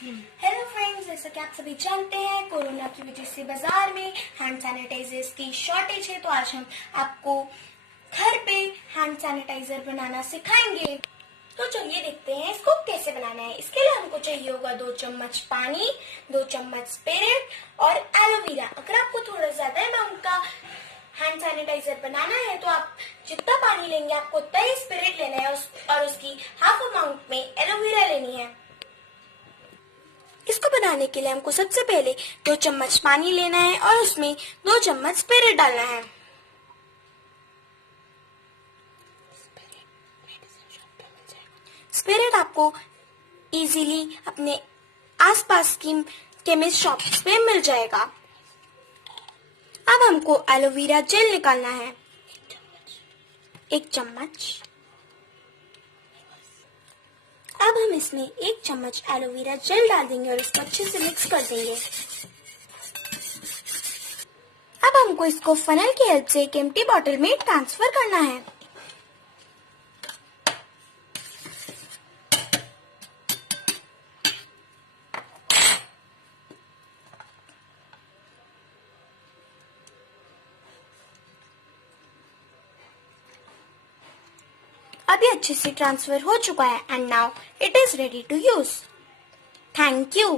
Hello friends, जैसा कि आप सभी जानते हैं कोरोना की वजह से बाजार में हैंड सैनिटाइजर्स की शॉर्टेज है। तो आज हम आपको घर पे हैंड सैनिटाइजर बनाना सिखाएंगे। तो चलिए देखते हैं इसको कैसे बनाना है। इसके लिए हमको चाहिए होगा 2 चम्मच पानी, 2 चम्मच स्पिरिट और एलोवेरा। अगर आपको थोड़ा ज्यादा अमाउंट का हैंड सैनिटाइजर बनाना है तो आप जितना पानी लेंगे आपको उतना ही स्पिरिट लेना है और उसकी हाफ अमाउंट में एलोवेरा लेनी है। इसको बनाने के लिए हमको सबसे पहले 2 चम्मच पानी लेना है और उसमें 2 चम्मच स्पिरिट डालना है। स्पिरिट आपको इजीली अपने आसपास की केमिस्ट शॉप्स पे मिल जाएगा। अब हमको एलोवेरा जेल निकालना है, 1 चम्मच। अब हम इसमें 1 चम्मच एलोवेरा जेल डाल देंगे और इसको अच्छे से मिक्स कर देंगे। अब हमको इसको फनल की हेल्प से एक एम्प्टी बॉटल में ट्रांसफर करना है। अभी अच्छे से ट्रांसफर हो चुका है and now it is ready to use. Thank you.